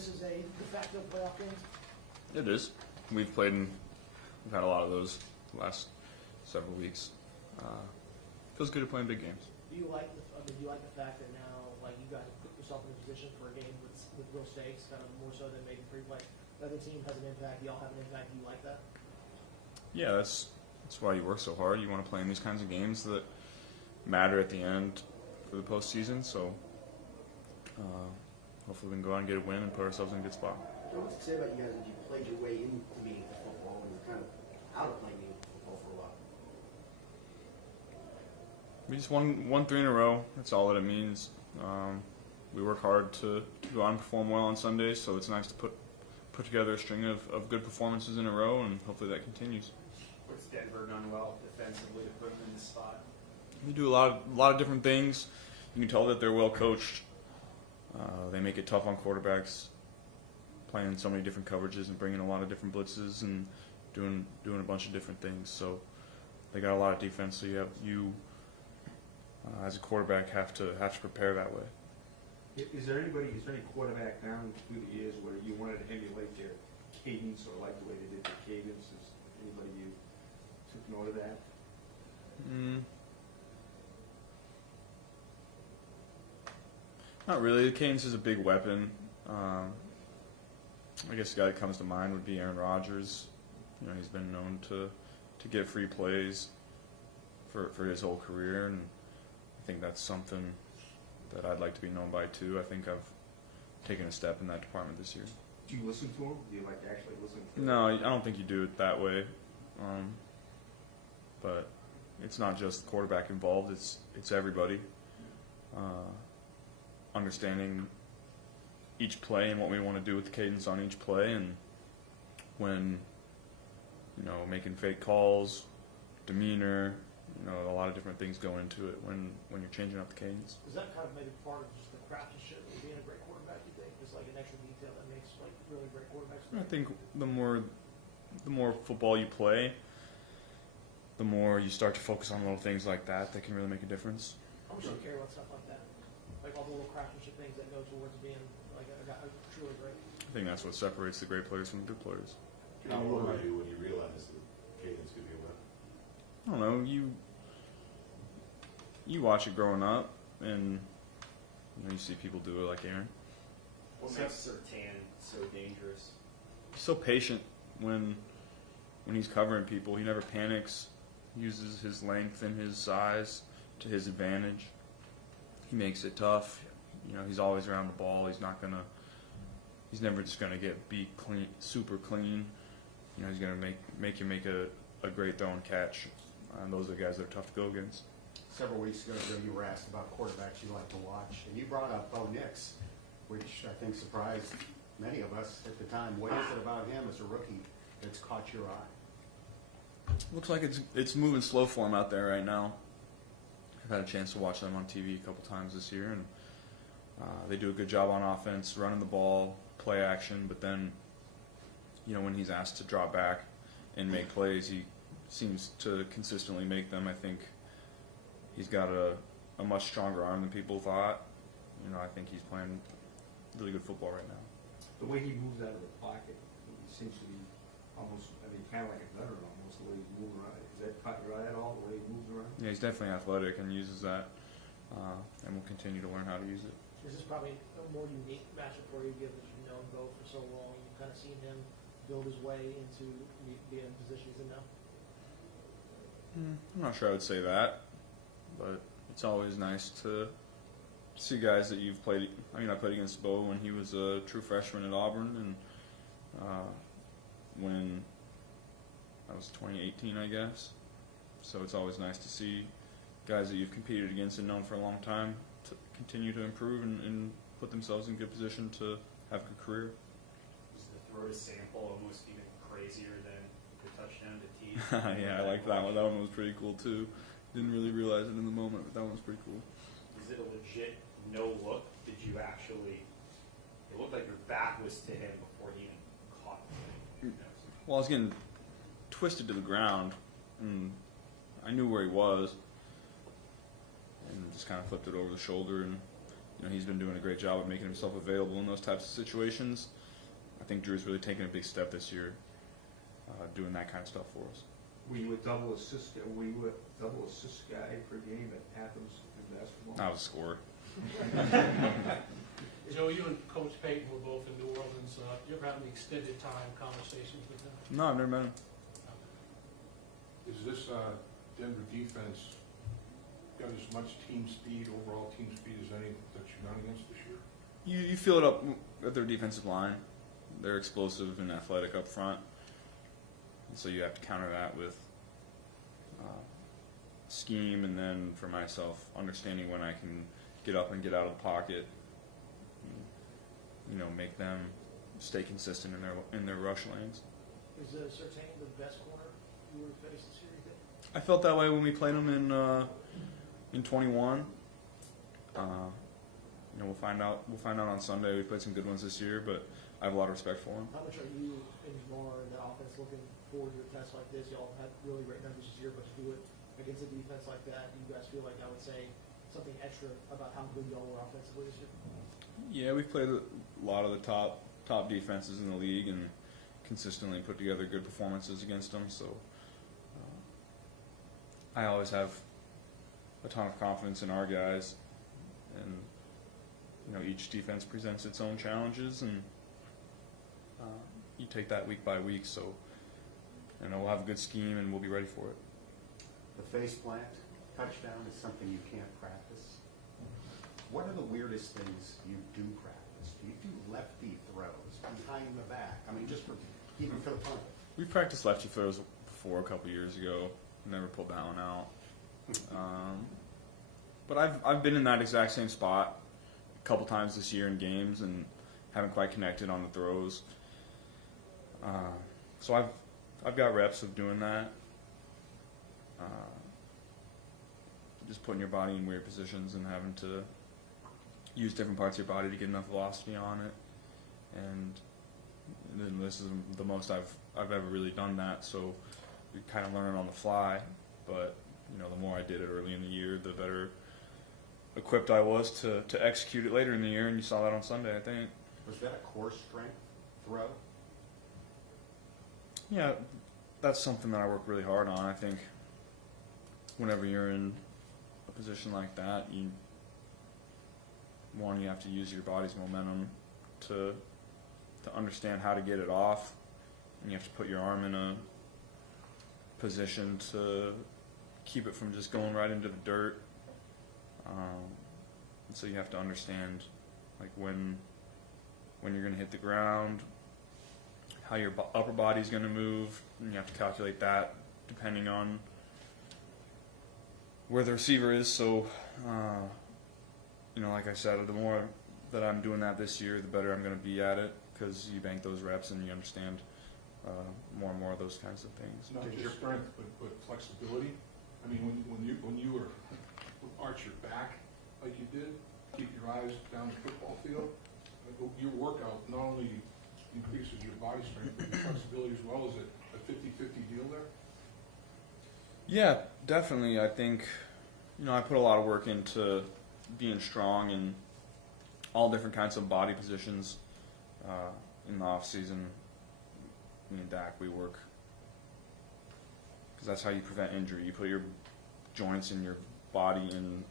this is a de facto playoff game? It is. We've had a lot of those the last several weeks. Feels good to play in big games. Do you like the fact that now, like, you guys put yourself in a position for a game with real stakes, kind of more so than maybe pre-play? The other team has an impact. Y'all have an impact. Do you like that? Yeah, that's why you work so hard. You want to play in these kinds of games that matter at the end for the postseason. So hopefully we can go out and get a win and put ourselves in a good spot. So what's to say about you guys that you played your way into meaningful football when you're kind of out of playing meaningful football for a while? We just won 3 in a row. That's all that it means. We work hard to go out and perform well on Sundays, so it's nice to put together a string of good performances in a row, and hopefully that continues. What's Denver done well defensively to put them in this spot? We do a lot of different things. You can tell that they're well coached. They make it tough on quarterbacks, playing so many different coverages and bringing a lot of different blitzes and doing a bunch of different things. So they got a lot of defense. So you as a quarterback have to prepare that way. Is there any quarterback down through the years where you wanted to emulate their cadence or like the way they did their cadence? Is anybody you took note of that? Not really. The cadence is a big weapon. I guess the guy that comes to mind would be Aaron Rodgers. You know, he's been known to get free plays for his whole career, and I think that's something that I'd like to be known by too. I think I've taken a step in that department this year. Do you listen to him? Do you like actually listen to him? No, I don't think you do it that way. But it's not just the quarterback involved. It's everybody. Understanding each play and what we want to do with the cadence on each play, and when making fake calls, demeanor, a lot of different things go into it when you're changing up the cadence. Is that kind of maybe part of just the craftsmanship of being a great quarterback? You think it's like an extra detail that makes like really great quarterbacks? I think the more football you play, the more you start to focus on little things like that can really make a difference. How much do you care about stuff like that? Like all the little craftsmanship things that go towards being like a guy truly great. I think that's what separates the great players from the good players. How old were you when you realized that cadence could be a weapon? I don't know. You watch it growing up, and you see people do it like Aaron. What makes Surtain so dangerous? He's so patient when he's covering people. He never panics. He uses his length and his size to his advantage. He makes it tough. He's always around the ball. He's never just gonna get beat clean, super clean. He's gonna make you make a great throw and catch. And those are the guys that are tough to go against. Several weeks ago, you were asked about quarterbacks you like to watch, and you brought up Bo Nix, which I think surprised many of us at the time. What is it about him as a rookie that's caught your eye? Looks like it's moving slow for him out there right now. I've had a chance to watch them on TV a couple times this year, and they do a good job on offense, running the ball, play action. But then, when he's asked to drop back and make plays, he seems to consistently make them. I think he's got a much stronger arm than people thought. I think he's playing really good football right now. The way he moves out of the pocket, he seems to be almost, kind of like a veteran almost, the way he's moving around. Has that caught your eye at all, the way he moves around? Yeah, he's definitely athletic and uses that, and will continue to learn how to use it. Is this probably a more unique matchup for you, given that you've known Bo for so long? You've kind of seen him build his way into being in positions in now? I'm not sure I would say that, but it's always nice to see guys that you've played. I played against Bo when he was a true freshman at Auburn, and when that was 2018, I guess. So it's always nice to see guys that you've competed against and known for a long time to continue to improve and put themselves in good position to have a good career. Was the throw to Sample almost even crazier than the touchdown to T? Yeah, I like that one. That one was pretty cool too. Didn't really realize it in the moment, but that one was pretty cool. Was it a legit no look? Did you actually? It looked like your back was to him before he even caught the thing. Well, I was getting twisted to the ground, and I knew where he was, and just kind of flipped it over the shoulder and he's been doing a great job of making himself available in those types of situations. I think Drew's really taken a big step this year, doing that kind of stuff for us. Were you a double assist guy per game at Athens in basketball? I was a scorer. Joe, you and Coach Payton were both in New Orleans. You ever have any extended time conversations with them? No, I've never met him. Is this Denver defense got as much team speed, overall team speed as any that you're not against this year? You feel it up at their defensive line. They're explosive and athletic up front, and so you have to counter that with scheme, and then for myself, understanding when I can get up and get out of the pocket. Make them stay consistent in their rush lanes. Is Surtain the best corner you were faced this year, you think? I felt that way when we played them in 21. We'll find out. We'll find out on Sunday. We played some good ones this year, but I have a lot of respect for him. How much are you and Jamar and the offense looking forward to a test like this? Y'all have really great numbers this year, but to do it against a defense like that, do you guys feel like I would say something extra about how good y'all were offensively this year? Yeah, we've played a lot of the top defenses in the league and consistently put together good performances against them. So I always have a ton of confidence in our guys, and each defense presents its own challenges, and you take that week by week. So we'll have a good scheme and we'll be ready for it. The face plant touchdown is something you can't practice. What are the weirdest things you do practice? Do you do lefty throws behind the back? I mean, just for even for the fun. We practiced lefty throws before a couple years ago. Never pulled that one out. But I've been in that exact same spot a couple times this year in games and haven't quite connected on the throws. So I've got reps of doing that. Just putting your body in weird positions and having to use different parts of your body to get enough velocity on it. And then this is the most I've ever really done that. So we kind of learn it on the fly. But the more I did it early in the year, the better equipped I was to execute it later in the year. And you saw that on Sunday, I think. Was that a core strength throw? Yeah, that's something that I work really hard on. I think whenever you're in a position like that, you have to use your body's momentum to understand how to get it off, and you have to put your arm in a position to keep it from just going right into the dirt. And so you have to understand when you're going to hit the ground, how your upper body's going to move, and you have to calculate that depending on where the receiver is. So, like I said, the more that I'm doing that this year, the better I'm going to be at it, because you bank those reps and you understand more and more of those kinds of things. Not just strength, but flexibility. I mean, when you were arch your back like you did, keep your eyes down the football field, your workout not only increases your body strength, but your flexibility as well. Is it a 50-50 deal there? Yeah, definitely. I think, I put a lot of work into being strong in all different kinds of body positions in the off season. Me and Dak, we work, because that's how you prevent injury. You put your joints and your body in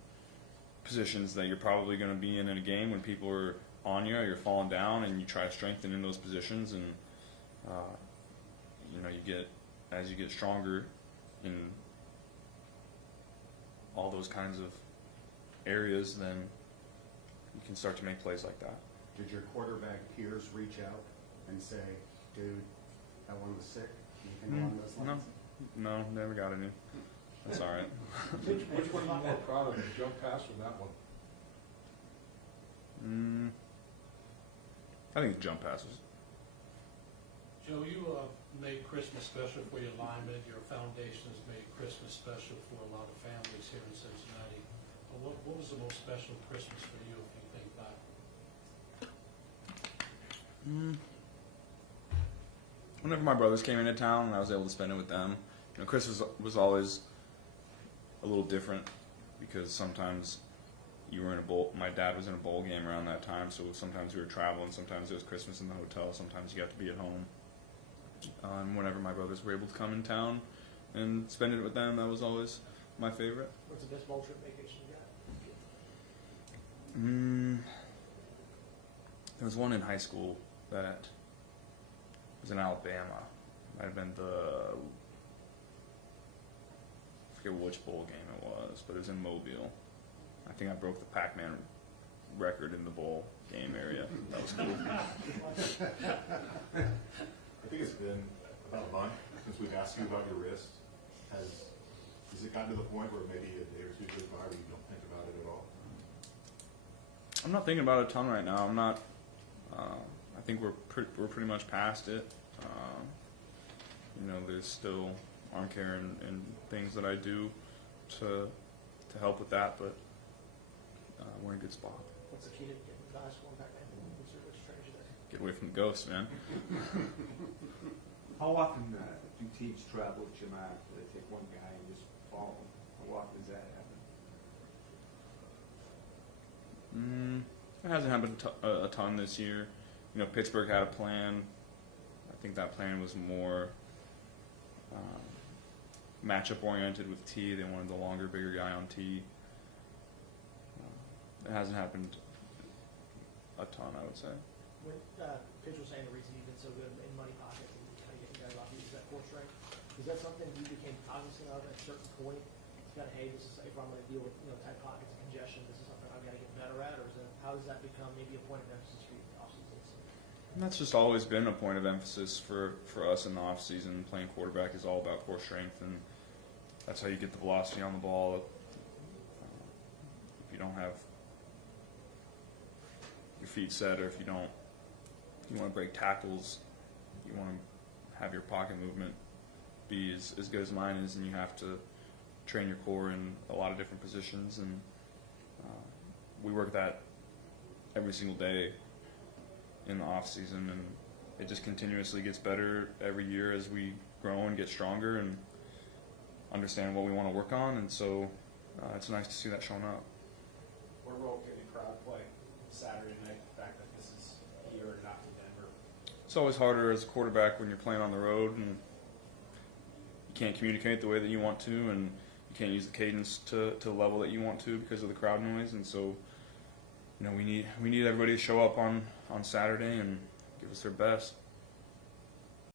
positions that you're probably going to be in a game when people are on you or you're falling down, and you try to strengthen in those positions, and as you get stronger in all those kinds of areas, then you can start to make plays like that. Did your quarterback peers reach out and say, dude, that one was sick? Anything along those lines? No, never got any. That's all right. Which one are you more proud of, the jump pass or that one? I think the jump passes. Joe, you made Christmas special for your linemen. Your foundation has made Christmas special for a lot of families here in Cincinnati. What was the most special Christmas for you, if you think back? Whenever my brothers came into town and I was able to spend it with them, Christmas was always a little different, because sometimes you were in a bowl. My dad was in a bowl game around that time, so sometimes we were traveling. Sometimes it was Christmas in the hotel. Sometimes you got to be at home. And whenever my brothers were able to come in town and spend it with them, that was always my favorite. What's the best bowl trip vacation you got? There was one in high school that was in Alabama. Might have been I forget which bowl game it was, but it was in Mobile. I think I broke the Pac-Man record in the bowl game area. That was cool. I think it's been about a month since we've asked you about your wrist. Has it gotten to the point where maybe a day or two goes by where you don't think about it at all? I'm not thinking about it a ton right now. I'm not. I think we're pretty much past it. There's still arm care and things that I do to help with that, but we're in a good spot. What's the key to getting guys going back in? What's your strategy there? Get away from the ghosts, man. How often do teams travel with Jamar? Do they take one guy and just follow him? How often does that happen? It hasn't happened a ton this year. Pittsburgh had a plan. I think that plan was more matchup oriented with T. They wanted the longer, bigger guy on T. It hasn't happened a ton, I would say. When Pitch was saying the reason you've been so good in money pocket and kind of getting guys off use that core strength, is that something you became cognizant of at a certain point? It's kind of, hey, this is if I'm going to deal with tight pockets and congestion, this is something I've got to get better at, or is it, how does that become maybe a point of emphasis for you in the offseason? And that's just always been a point of emphasis for us in the off season. Playing quarterback is all about core strength, and that's how you get the velocity on the ball. If you don't have your feet set, or if you want to break tackles, you want to have your pocket movement be as good as mine is, and you have to train your core in a lot of different positions, and we work that every single day in the off season, and it just continuously gets better every year as we grow and get stronger and understand what we want to work on, and so it's nice to see that showing up. What role can the crowd play Saturday night? The fact that this is here and not in Denver. It's always harder as a quarterback when you're playing on the road and you can't communicate the way that you want to, and you can't use the cadence to the level that you want to because of the crowd noise, and so we need everybody to show up on Saturday and give us their best.